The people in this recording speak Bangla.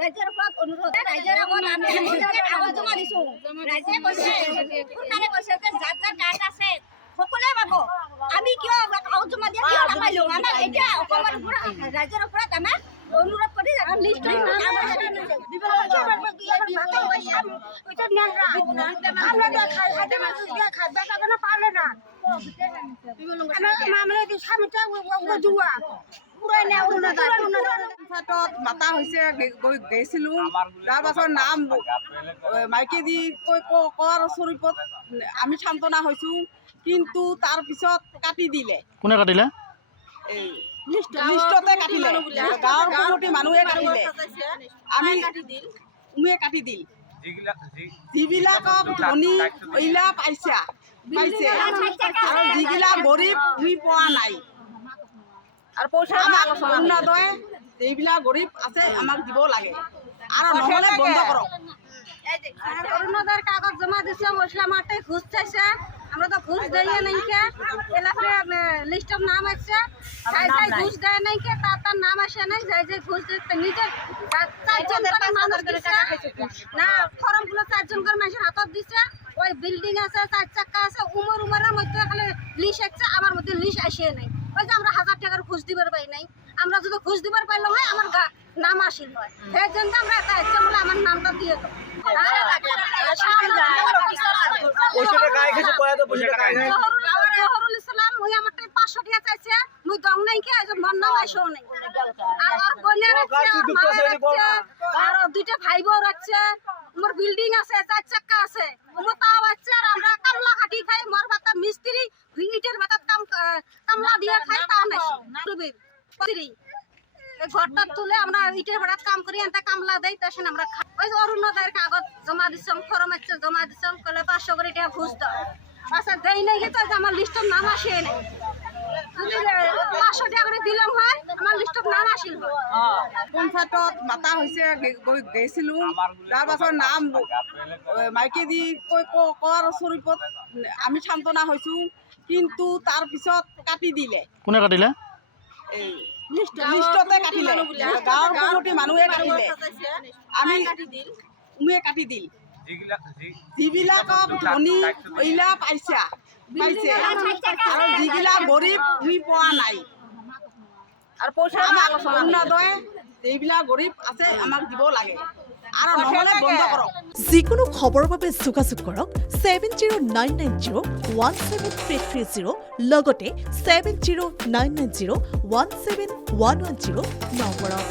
ৰাইজৰ ওপৰত অনুৰোধ ৰাইজৰ আগত আমি কাগজ জমা দিছো ৰাইজে কৈছে কোনকালে কৈছে যে যাৰ যাৰ কাৰ্ড আছে সকলোৱে পাব আমি কিয় কাগজ জমা দিয়া কিয় নাপাইলো আমাৰ এতিয়া অসমৰ ৰাইজৰ ওপৰত আমাৰ অনুৰোধ কৰি লিষ্ট মাতা হৈছে গৈছিলো তাৰ পাছত নাম মাইকে দি কোৱাৰ স্বৰূপত আমি সান্তনা হৈছো কিন্তু তাৰ পিছত কাটি দিলে। কোনে কাটিলে? লিষ্টতে কাটিলে, গাঁৱৰ কমিটি মানুহে কাটিলে, আমি কাটি দিল। যিবিলাকক ধনী মহিলা পাইছে আৰু যিবিলাক গৰীব পোৱা নাই আৰু আমাক অৰুণোদয় যিবিলাক গৰীব আছে আমাক দিব লাগে আৰু নহলে বন্ধ কৰক। অরুণোদয়ের কাগজ জমা দিছে মশলা মাঠে ঘুষ চাইছে আমরা তো ঘুষ দিয়ে নাইকে এলাকায় লিস্টের নাম আছে যাই যাই ঘুষ দেয় নাইকে তার নাম আসে নাই যাই যাই ঘুষ দিতে নিজে চারজন করে মানুষ দিছে না ফর্মগুলো চারজন করে মানুষের হাতত দিছে ওই বিল্ডিং আছে চার চাক্কা আছে উমরের মধ্যে খালি লিশ আছে আমার মধ্যে লিশ আসে নাই ওই যে আমরা 1000 টাকার ঘুষ দিবার পাই নাই আমরা যদি ঘুষ দিবার পাইলাম হয় আমার নাম আসিল হয় সেই জন্য আমরা একটা ইচ্ছা বলে আমার নামটা দিয়ে দেবো। জহরুল ইসলাম ওই আমার 500 টাকা চাইছে মুই দং নাই কি মন নাম আইসো নাই আর ওর বোনের আছে আর দুইটা ভাই বউ আছে মোর বিল্ডিং আছে চার চাক্কা আছে মোর তাও আছে আর আমরা কামলা কাটি খাই মোর ভাতা মিস্ত্রি ইটের ভাতা কামলা দিয়ে খাই তাও নাই ঘরটা তুলে আমরা ইটের ভাড়াত কাম করি এনটা কামলা দেই তখন আমরা ওই অরুণোদয়ের কাগজ জমা দিছম ফর্ম আছে জমা দিছম কলে 500 করে টাকা ঘুষ দাও আচ্ছা দেই নাই তো আমার লিস্টের নাম আসে নাই যদি 500 টাকা করে দিলাম হয় আমার লিস্টের নাম আসিল পঞ্চায়তত মাতা হৈছে গৈছিলো তাৰ পাছত নাম মাইকে দি কোৱাৰ স্বৰূপত আমি সান্তনা হৈছো কিন্তু তাৰ পিছত কাটি দিলে। কোনে কাটিলে? লিষ্টতে কাটিলে, গাঁৱৰ কমিটি মানুহে কাটিলে, আমি কাটি দিল। যিবিলাকক ধনী মহিলা পাইছে আৰু যিবিলাক গৰীব পোৱা নাই আৰু আমাক অৰুণোদয় যিবিলাক গৰীব আছে আমাক দিব লাগে আৰু নহলে বন্ধ কৰক। যিকোনো খবৰৰ বাবে যোগাযোগ কৰক 7099017330 লগতে 7099017110 নম্বৰত।